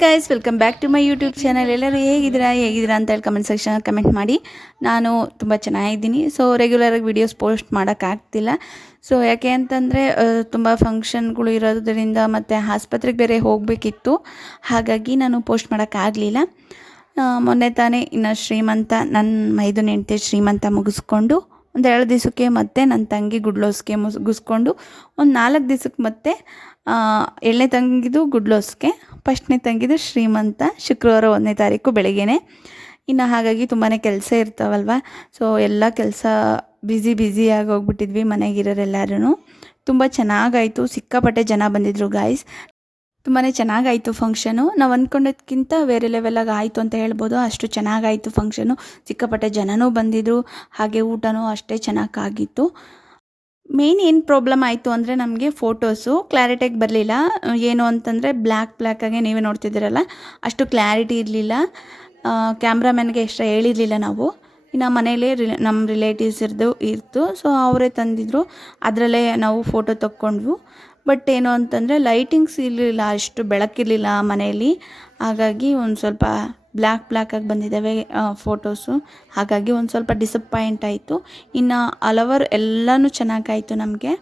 Hi guys, welcome back to my YouTube channel. ಎಲ್ಲರೂ ಹೇಗಿದ್ದೀರಾ ಅಂತ ಹೇಳಿ ಕಮೆಂಟ್ ಸೆಕ್ಷನಲ್ಲಿ ಕಮೆಂಟ್ ಮಾಡಿ. ನಾನು ತುಂಬ ಚೆನ್ನಾಗಿದ್ದೀನಿ. ಸೊ ರೆಗ್ಯುಲರಾಗಿ ವೀಡಿಯೋಸ್ ಪೋಸ್ಟ್ ಮಾಡೋಕ್ಕಾಗ್ತಿಲ್ಲ. ಸೊ ಯಾಕೆ ಅಂತಂದರೆ ತುಂಬ ಫಂಕ್ಷನ್ಗಳು ಇರೋದ್ರಿಂದ ಮತ್ತು ಆಸ್ಪತ್ರೆಗೆ ಬೇರೆ ಹೋಗಬೇಕಿತ್ತು. ಹಾಗಾಗಿ ನಾನು ಪೋಸ್ಟ್ ಮಾಡೋಕ್ಕಾಗಲಿಲ್ಲ. ಮೊನ್ನೆ ತಾನೇ ಇನ್ನು ಶ್ರೀಮಂತ ನನ್ನ ಮೈದುನ ಹೆಂಡತಿ ಶ್ರೀಮಂತ ಮುಗಿಸ್ಕೊಂಡು ಒಂದು 2 ದಿವಸಕ್ಕೆ ಮತ್ತು ನನ್ನ ತಂಗಿ ಗುಡ್ಲೋಸ್ಗೆ ಮುಗಿಸ್ಕೊಂಡು ಒಂದು 4 ದಿವಸಕ್ಕೆ ಮತ್ತೆ 7ನೇ ತಂಗಿದು ಗುಡ್ಲೋಸ್ಗೆ, ಫಸ್ಟ್ನೇ ತಂಗಿದು ಶ್ರೀಮಂತ ಶುಕ್ರವಾರ 1ನೇ ತಾರೀಕು ಬೆಳಗ್ಗೆನೆ. ಇನ್ನು ಹಾಗಾಗಿ ತುಂಬಾ ಕೆಲಸ ಇರ್ತಾವಲ್ವ. ಸೊ ಎಲ್ಲ ಕೆಲಸ ಬ್ಯುಸಿಯಾಗಿ ಹೋಗ್ಬಿಟ್ಟಿದ್ವಿ ಮನೆಗಿರೋರೆಲ್ಲರೂ. ತುಂಬ ಚೆನ್ನಾಗಾಯಿತು. ಸಿಕ್ಕಾಪಟ್ಟೆ ಜನ ಬಂದಿದ್ದರು ಗಾಯ್ಸ್. ತುಂಬಾ ಚೆನ್ನಾಗಾಯಿತು ಫಂಕ್ಷನು. ನಾವು ಅಂದ್ಕೊಂಡಿದ್ದಕ್ಕಿಂತ ಬೇರೆ ಲೆವೆಲಾಗಿ ಆಯಿತು ಅಂತ ಹೇಳ್ಬೋದು. ಅಷ್ಟು ಚೆನ್ನಾಗಾಯಿತು ಫಂಕ್ಷನು. ಸಿಕ್ಕಾಪಟ್ಟೆ ಜನನೂ ಬಂದಿದ್ದರು, ಹಾಗೆ ಊಟನೂ ಅಷ್ಟೇ ಚೆನ್ನಾಗಾಗಿತ್ತು. ಮೇನ್ ಏನು ಪ್ರಾಬ್ಲಮ್ ಆಯಿತು ಅಂದರೆ ನಮಗೆ ಫೋಟೋಸು ಕ್ಲಾರಿಟಿಯಾಗಿ ಬರಲಿಲ್ಲ. ಏನು ಅಂತಂದರೆ ಬ್ಲ್ಯಾಕಾಗೆ ನೀವೇ ನೋಡ್ತಿದ್ದೀರಲ್ಲ, ಅಷ್ಟು ಕ್ಲಾರಿಟಿ ಇರಲಿಲ್ಲ. ಕ್ಯಾಮ್ರಾಮನ್ಗೆ ಎಕ್ಸ್ಟ್ರಾ ಹೇಳಿರಲಿಲ್ಲ ನಾವು. ಇನ್ನು ಮನೇಲೇ ನಮ್ಮ ರಿಲೇಟಿವ್ಸ್ ಇತ್ತು. ಸೊ ಅವರೇ ತಂದಿದ್ರು, ಅದರಲ್ಲೇ ನಾವು ಫೋಟೋ ತಕ್ಕೊಂಡ್ವು. ಬಟ್ ಏನು ಅಂತಂದರೆ ಲೈಟಿಂಗ್ಸ್ ಇರಲಿಲ್ಲ, ಅಷ್ಟು ಬೆಳಕಿರಲಿಲ್ಲ ಮನೆಯಲ್ಲಿ. ಹಾಗಾಗಿ ಒಂದು ಸ್ವಲ್ಪ ಬ್ಲ್ಯಾಕಾಗಿ ಬಂದಿದ್ದಾವೆ ಫೋಟೋಸು. ಹಾಗಾಗಿ ಒಂದು ಸ್ವಲ್ಪ ಡಿಸಪಾಯಿಂಟ್ ಆಯಿತು. ಇನ್ನು ಹಲವಾರು ಎಲ್ಲನೂ ಚೆನ್ನಾಗಾಯಿತು ನಮಗೆ.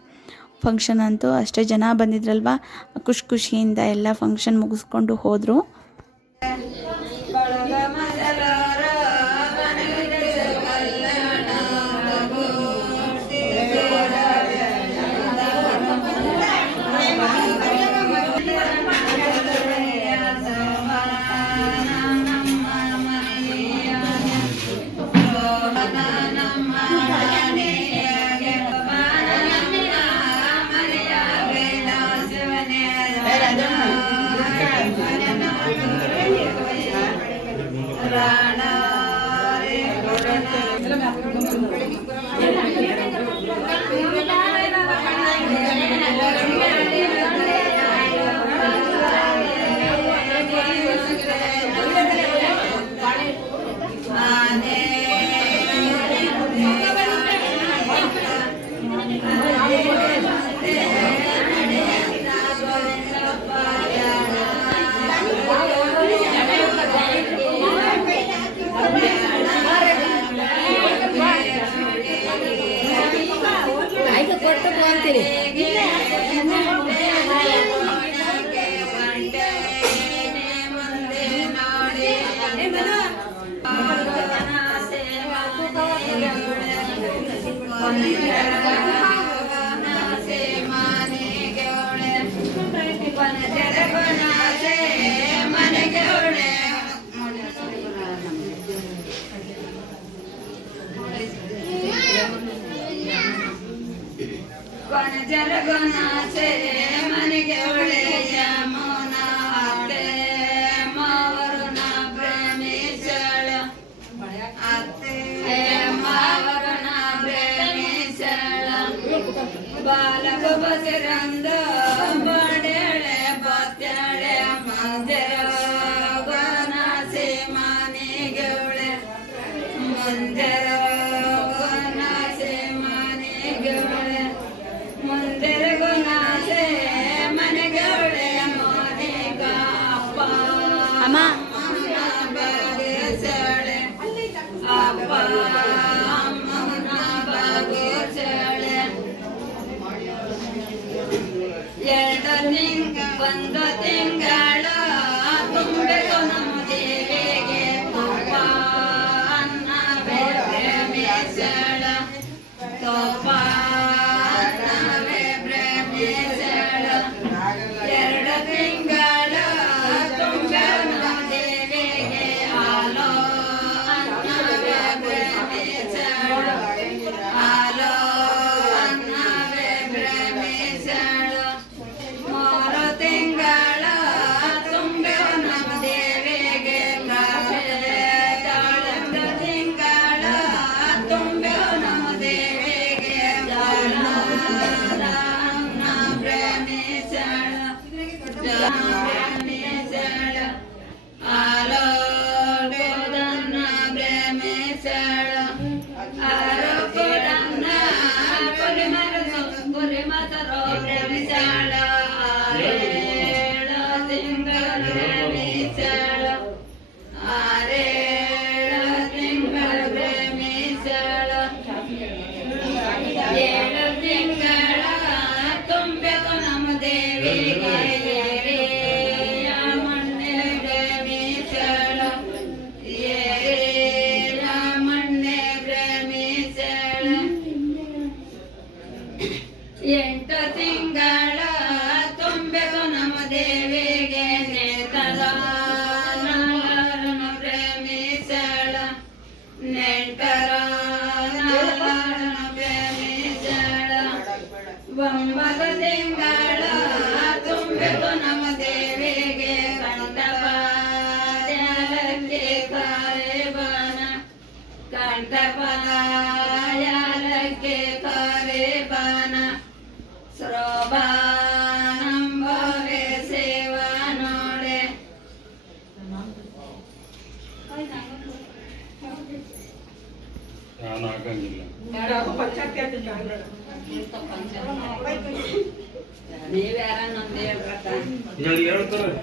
ಫಂಕ್ಷನ್ ಅಂತೂ ಅಷ್ಟೇ ಜನ ಬಂದಿದ್ರಲ್ವ, ಖುಷಿಯಿಂದ ಎಲ್ಲ ಫಂಕ್ಷನ್ ಮುಗಿಸ್ಕೊಂಡು ಹೋದರು. ಒಂದು ತಿಂಗಳು ತುಂಬೆಗೋ ನಮ್ಮ ದೇವಿಗೆ ತುಪ್ಪ ಅನ್ನ ಬೇರೆ ಮೀಸಳ ತುಪ್ಪ ಅನ್ನ ಬೇರೆ ಮೀಸಳ 2 ತಿಂಗಳು ತುಂಬೆಗೋ ನಮ್ಮ ದೇವಿಗೆ ಹಾಲು ಅನ್ನ ಬೇರೆ ಮೀಸಳ ಹಾಲು ಅನ್ನ ಬೇರೆ ಮೀಸಳ ಎಂಟು ತಿಂಗಳ ತುಂಬೆದು ನಮ್ಮ ದೇವಿಗೆ ನೇತರ ನಾಳರನು ಪ್ರೇಮಿಸಳ ನೆಂಟರ ನಾಳರನು ಪ್ರೇಮಿಸಳ ಒಂಬತ್ತು ತಿಂಗಳ ತುಂಬೆದು ನಮ್ಮ ದೇವಿಗೆ ಕಂಠಪಾಯಲಕ್ಕೆ ಕಾರೇಬನ ಕಂಠಪಾಯಲಕ್ಕೆ ಕಾರೇಬನ ಶ್ರೋಭಾನಂಭವೇ ಸೇವಾ ನೋಡೆ ನಾನು ಹಾಕಂಗಿಲ್ಲ ನೀವ್ಯಾರ ನಮ್ದು ಹೇಳ್ಬೇಕ ಹೇಳ್ತಾರೆ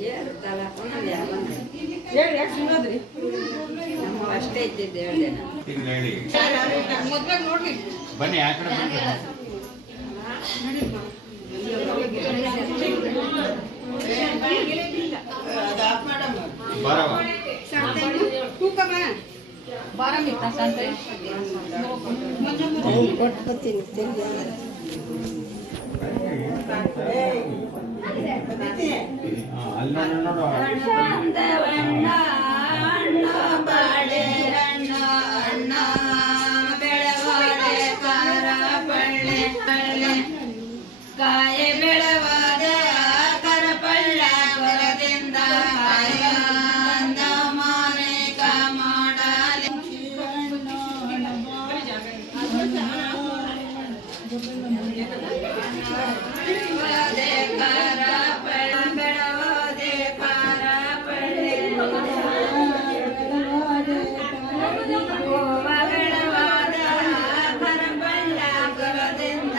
ಹೇಳ್ತಲ್ಲ ನಮ್ಮ ಅಷ್ಟೇ ಇದ್ದಿದ್ದು ಹೇಳ್ದೆ ಬನ್ನಿ ಆ ಕಡೆ ಬನ್ನಿ. ಬರವ ಅಲ್ಲಿ ನೋಡು ಚಂದವಣ್ಣ ಅಣ್ಣ ಬಾಳೆ ಅಣ್ಣ ಅಣ್ಣ ಬೆಳವಾಡೆ ಕಾರ ಬಳ್ಳೆ ಬಳ್ಳೆ ಕಾಯಿ ಬೆಳವಾದ ಕರಪಳ್ಳ ಬರದಿಂದ ಅಂದ ಮಾನೇಕ ಮಾಡಲಿ ಬೆಳವಾದೆ ಕಾರ ಬಳ್ಳ ಬೆಳವಾದೆ ಕಾರ ಬಳ್ಳೆ ಗೋವ ಬೆಳವಾದ ಕರಪಳ್ಳ ಬರದಿಂದ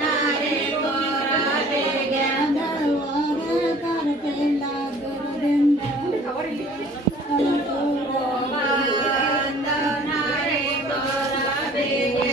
ನಾರೆ ಕೋರ ಬೇಗೆ ನಾರೆ ಕೋರ ಬೇಗೆ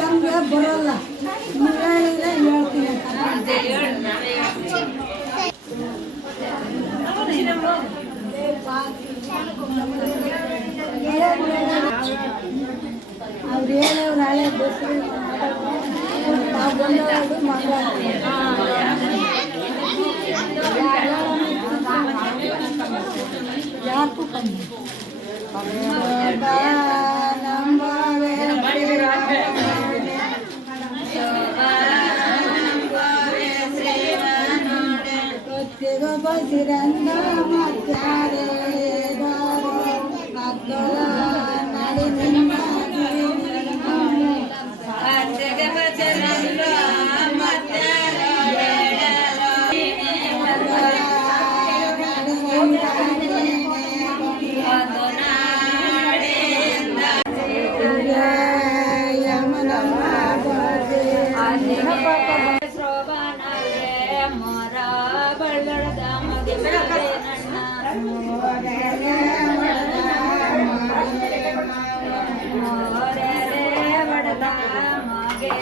ಹಂಗೆ ಬರಲ್ಲ ಹೇಳಿದ್ರೆ ಹೇಳ್ತೀನಿ ಅವ್ರು ಹೇಳೋರು ಹಳೆ ಬಸ್ ನಾವು ಬಂದವರು ಯಾಕೂ ಕಮ್ಮಿ ಬಸಿರಂದ ಮಾತಾರೆ ಮಕ್ಕಳ ನಾಡಿನ ಅತ್ತೆಗೆ ಬಚರಂಗ ಮತ್ತೆ ಅದು ನಾಡಿಂದ ಶೋಭಾನವೇ ಮೊರ ಬಳ್ಳದ ಮಗೆ ನನ್ನ ಮೊರೆ ಬಡದ ಮಗೆ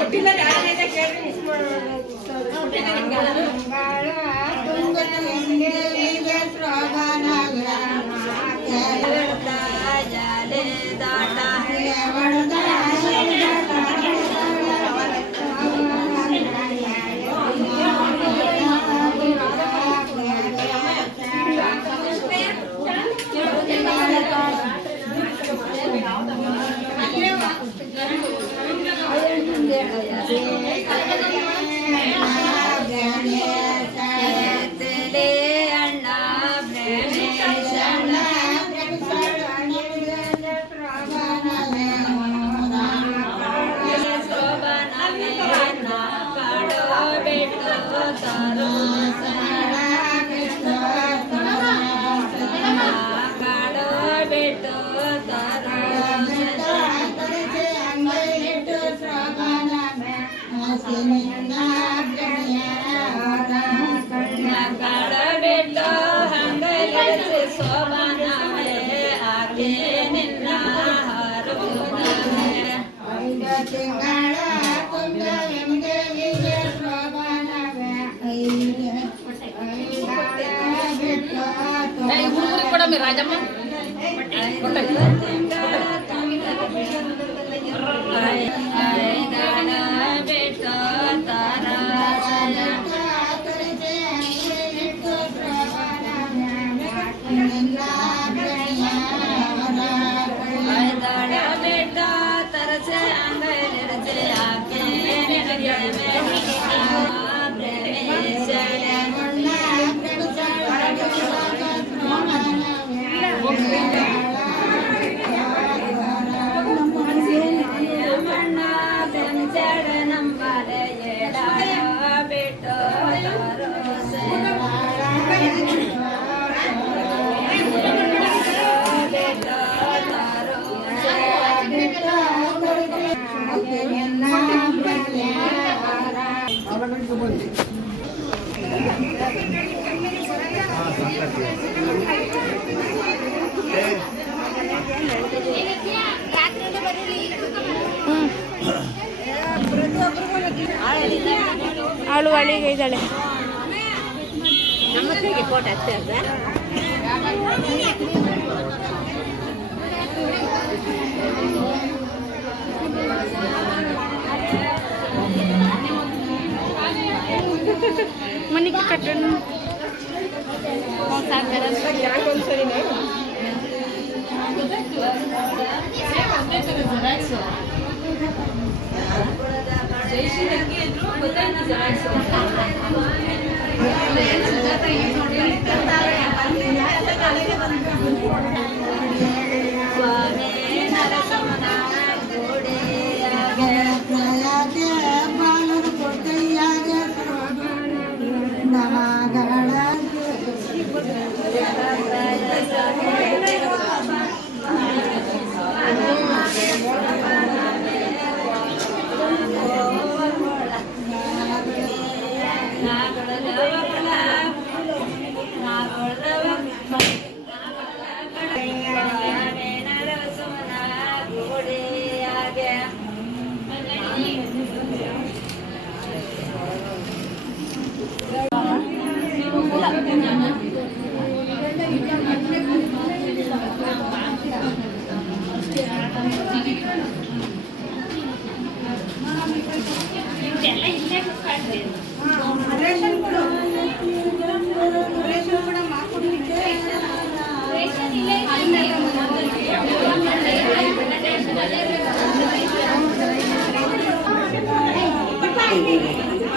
ಒಟ್ಟಿನಲ್ಲಿ ಜಾಲೆ ದಾಟ ಎತ್ತಲೆ ಅಣ್ಣ ಬ್ರಹ್ಮೇಶ ಅಣ್ಣ ಶೋಭನವೇ ಅಣ್ಣ ಕಾಡೋ ಬಿಟ್ಟು ತರೋ ಕಾಡೋ ಬಿಟ್ಟು ತರೋ ಕಾಡ ಬಿಟ್ಟು ಹಂಗಲಿಸಿ ಶೋಭನವೇ ಆಕೆ ನಿನ್ನ ಹರುನವೇ ಬಿಟ್ಟು ತರಸೆ ಅಂಗೈಲಿರಸೆ ಆಕೆ ನಂಬರೆ ಬಿಟ್ಟು ಅವಳು ಅಳಿಗೆ ಇದ್ದಾಳೆ. ನಮ್ಮ ಫೋಟೋ ಅಷ್ಟೇ ಅಲ್ಲ ಮನೆಗೆ ಕಟ್ಟಣ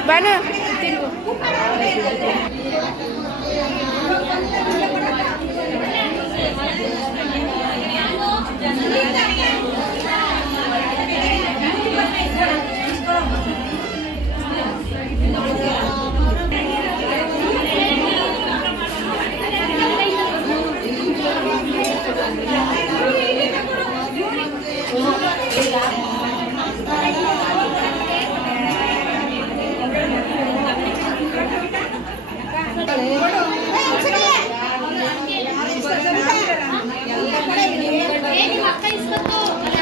ಬನ ಅಕ್ಕ ಇಸ್ಕೊತ್ತು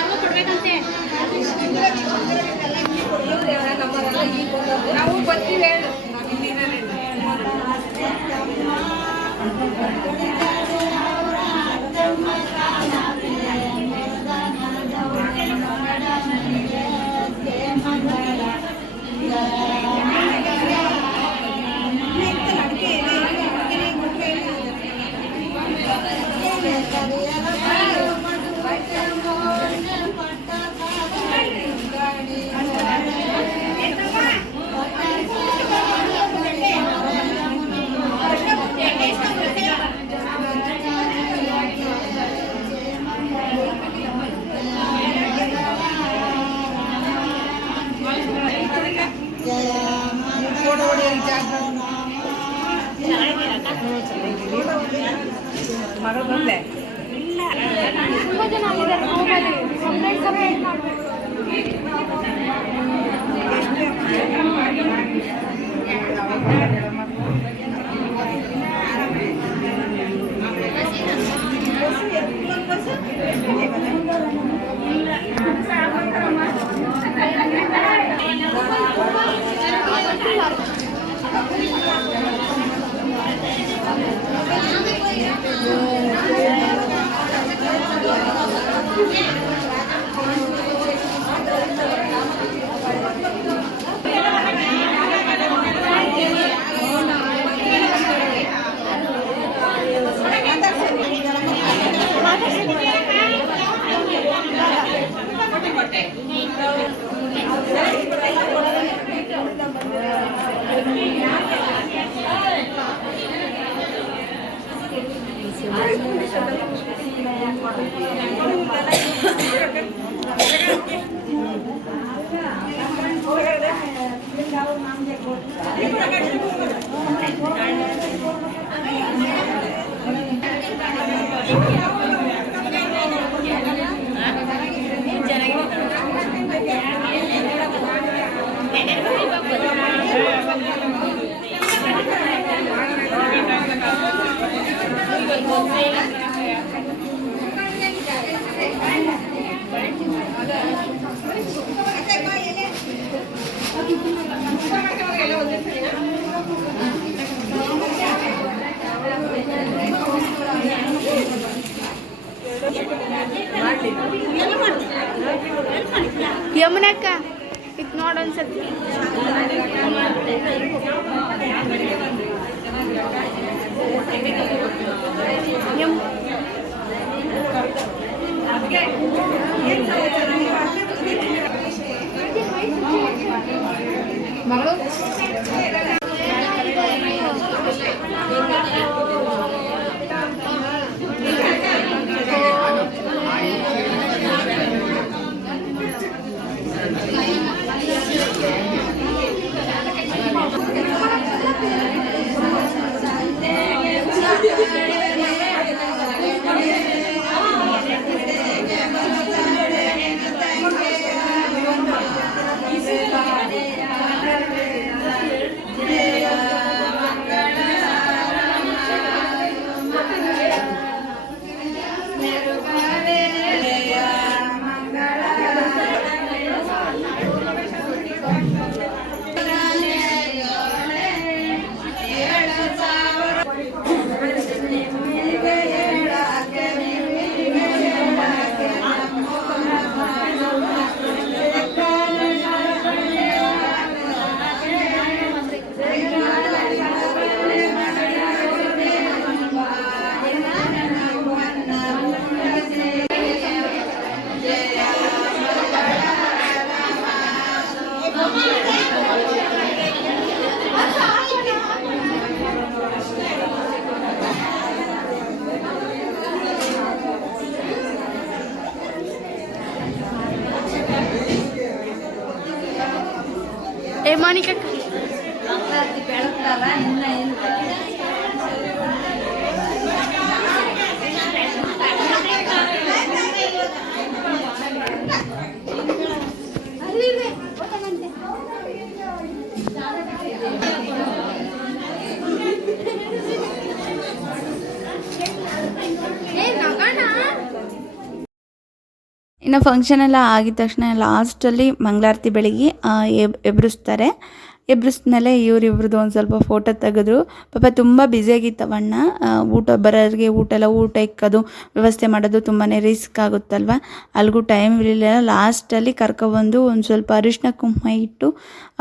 ಯಮುನಕ್ಕ ಇದು ನೋಡು ಅನ್ಸತ್ತೆ ಮಗಳು ಏ ಮಾನಿಕಾ ಬೆಳಗ್ತಾರ ಇನ್ನ ಇನ್ನು ಫಂಕ್ಷನ್ ಎಲ್ಲ ಆಗಿದ ತಕ್ಷಣ ಲಾಸ್ಟಲ್ಲಿ ಮಂಗಳಾರತಿ ಬೆಳಗ್ಗೆ ಎಬ್ಬಿಸ್ತಾರೆ. ಎಬ್ಬಿಸ್ಮೇಲೆ ಇವರಿಬ್ರದ್ದು ಒಂದು ಸ್ವಲ್ಪ ಫೋಟೋ ತೆಗೆದ್ರು. ಪಾಪ ತುಂಬ ಬ್ಯುಸಿಯಾಗಿತ್ತವಣ್ಣ. ಊಟ ಬರೋರಿಗೆ ಊಟ ಇಕ್ಕೋದು ವ್ಯವಸ್ಥೆ ಮಾಡೋದು ತುಂಬಾ ರಿಸ್ಕ್ ಆಗುತ್ತಲ್ವ, ಅಲ್ಲಿಗೂ ಟೈಮ್ ಇರಲಿಲ್ಲ. ಲಾಸ್ಟಲ್ಲಿ ಕರ್ಕೊಬಂದು ಒಂದು ಸ್ವಲ್ಪ ಅರಿಶಿನ ಕುಂಕುಮ ಇಟ್ಟು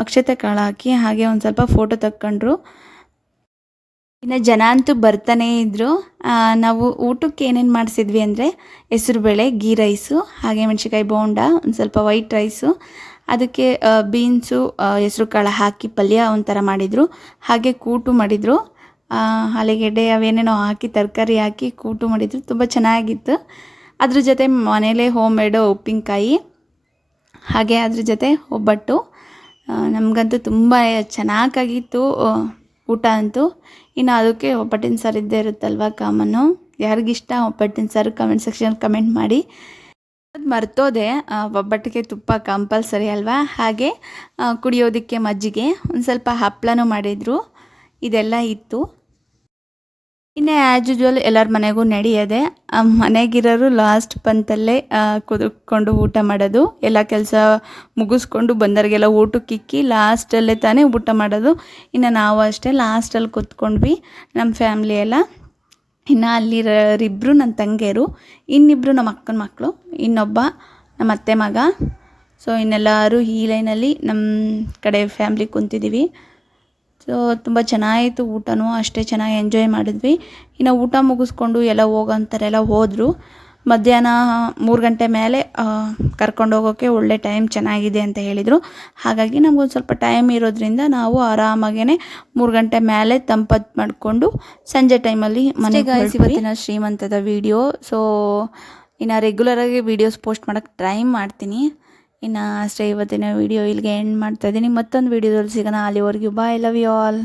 ಅಕ್ಷತೆ ಕಾಳು ಹಾಕಿ ಹಾಗೆ ಒಂದು ಸ್ವಲ್ಪ ಫೋಟೋ ತಕ್ಕೊಂಡ್ರು. ಇನ್ನು ಜನ ಅಂತೂ ಬರ್ತಾನೇ ಇದ್ದರು. ನಾವು ಊಟಕ್ಕೆ ಏನೇನು ಮಾಡಿಸಿದ್ವಿ ಅಂದರೆ ಹೆಸರುಬೇಳೆ, ಗೀ ರೈಸು, ಹಾಗೆ ಮೆಣಸಿನ್ಕಾಯಿ ಬೋಂಡ, ಒಂದು ಸ್ವಲ್ಪ ವೈಟ್ ರೈಸು, ಅದಕ್ಕೆ ಬೀನ್ಸು, ಹೆಸರು ಕಾಳು ಹಾಕಿ ಪಲ್ಯ ಒಂಥರ ಮಾಡಿದರು. ಹಾಗೆ ಕೂಟು ಮಾಡಿದರು. ಆಲೂಗೆಡ್ಡೆ ಅವೇನೇನೋ ಹಾಕಿ ತರಕಾರಿ ಹಾಕಿ ಕೂಟು ಮಾಡಿದರು. ತುಂಬ ಚೆನ್ನಾಗಿತ್ತು. ಅದ್ರ ಜೊತೆ ಮನೇಲೇ ಹೋಮ್ ಮೇಡ್ ಉಪ್ಪಿನಕಾಯಿ, ಹಾಗೆ ಅದ್ರ ಜೊತೆ ಒಬ್ಬಟ್ಟು. ನಮಗಂತೂ ತುಂಬ ಚೆನ್ನಾಗಾಗಿತ್ತು ಊಟ ಅಂತೂ. ಇನ್ನು ಅದಕ್ಕೆ ಒಬ್ಬಟ್ಟಿನ ಸಾರು ಇದ್ದೇ ಇರುತ್ತಲ್ವ ಕಾಮನ್ನು. ಯಾರಿಗಿಷ್ಟ ಒಬ್ಬಟ್ಟಿನ ಸಾರು ಕಮೆಂಟ್ ಸೆಕ್ಷನ್ ಕಮೆಂಟ್ ಮಾಡಿ. ಅದು ಮರ್ತೋದೆ, ಒಬ್ಬಟ್ಟಿಗೆ ತುಪ್ಪ ಕಂಪಲ್ಸರಿ ಅಲ್ವಾ, ಹಾಗೆ ಕುಡಿಯೋದಕ್ಕೆ ಮಜ್ಜಿಗೆ, ಒಂದು ಸ್ವಲ್ಪ ಹಪ್ಪಳನೂ ಮಾಡಿದರು. ಇದೆಲ್ಲ ಇತ್ತು. ಇನ್ನು ಆ್ಯಸ್ ಯೂಶ್ವಲ್ ಎಲ್ಲರ ಮನೆಗೂ ನಡೆಯೋದೆ. ಮನೆಗಿರೋರು ಲಾಸ್ಟ್ ಪಂತಲ್ಲೇ ಕುದುರ್ಕೊಂಡು ಊಟ ಮಾಡೋದು, ಎಲ್ಲ ಕೆಲಸ ಮುಗಿಸ್ಕೊಂಡು ಬಂದವ್ರಿಗೆಲ್ಲ ಊಟಕ್ಕೆ ಇಕ್ಕಿ ಲಾಸ್ಟಲ್ಲೇ ತಾನೇ ಊಟ ಮಾಡೋದು. ಇನ್ನು ನಾವು ಅಷ್ಟೇ ಲಾಸ್ಟಲ್ಲಿ ಕೂತ್ಕೊಂಡ್ವಿ ನಮ್ಮ ಫ್ಯಾಮ್ಲಿ ಎಲ್ಲ. ಇನ್ನು ಅಲ್ಲಿರೋರಿಬ್ಬರು ನನ್ನ ತಂಗಿಯರು, ಇನ್ನಿಬ್ಬರು ನಮ್ಮ ಅಕ್ಕನ ಮಕ್ಕಳು, ಇನ್ನೊಬ್ಬ ನಮ್ಮ ಅತ್ತೆ ಮಗ. ಸೊ ಇನ್ನೆಲ್ಲರೂ ಈ ಲೈನಲ್ಲಿ ನಮ್ಮ ಕಡೆ ಫ್ಯಾಮ್ಲಿ ಕುಂತಿದ್ದೀವಿ. ಸೊ ತುಂಬ ಚೆನ್ನಾಗಿತ್ತು, ಊಟನೂ ಅಷ್ಟೇ ಚೆನ್ನಾಗಿ ಎಂಜಾಯ್ ಮಾಡಿದ್ವಿ. ಇನ್ನು ಊಟ ಮುಗಿಸ್ಕೊಂಡು ಎಲ್ಲ ಹೋಗೋಂಥರೆಲ್ಲ ಹೋದರು. ಮಧ್ಯಾಹ್ನ 3 ಗಂಟೆ ಮೇಲೆ ಕರ್ಕೊಂಡು ಹೋಗೋಕ್ಕೆ ಒಳ್ಳೆ ಟೈಮ್ ಚೆನ್ನಾಗಿದೆ ಅಂತ ಹೇಳಿದರು. ಹಾಗಾಗಿ ನಮಗೊಂದು ಸ್ವಲ್ಪ ಟೈಮ್ ಇರೋದ್ರಿಂದ ನಾವು ಆರಾಮಾಗೇ 3 ಗಂಟೆ ಮೇಲೆ ತಂಪತ್ತು ಮಾಡಿಕೊಂಡು ಸಂಜೆ ಟೈಮಲ್ಲಿ ಮನೆಗೆ ಇವತ್ತಿನ ಶ್ರೀಮಂತದ ವಿಡಿಯೋ. ಸೊ ಇನ್ನು ರೆಗ್ಯುಲರಾಗಿ ವೀಡಿಯೋಸ್ ಪೋಸ್ಟ್ ಮಾಡೋಕ್ಕೆ ಟ್ರೈ ಮಾಡ್ತೀನಿ. ಇನ್ನು ಅಷ್ಟೇ, ಇವತ್ತಿನ ವಿಡಿಯೋ ಇಲ್ಲಿಗೆ ಎಂಡ್ ಮಾಡ್ತಾಯಿದ್ದೀನಿ. ಮತ್ತೊಂದು ವೀಡಿಯೋದಲ್ಲಿ ಸಿಗೋಣ. ಅಲ್ಲಿವರೆಗೂ ಬಾಯ್, ಲವ್ ಯು ಆಲ್.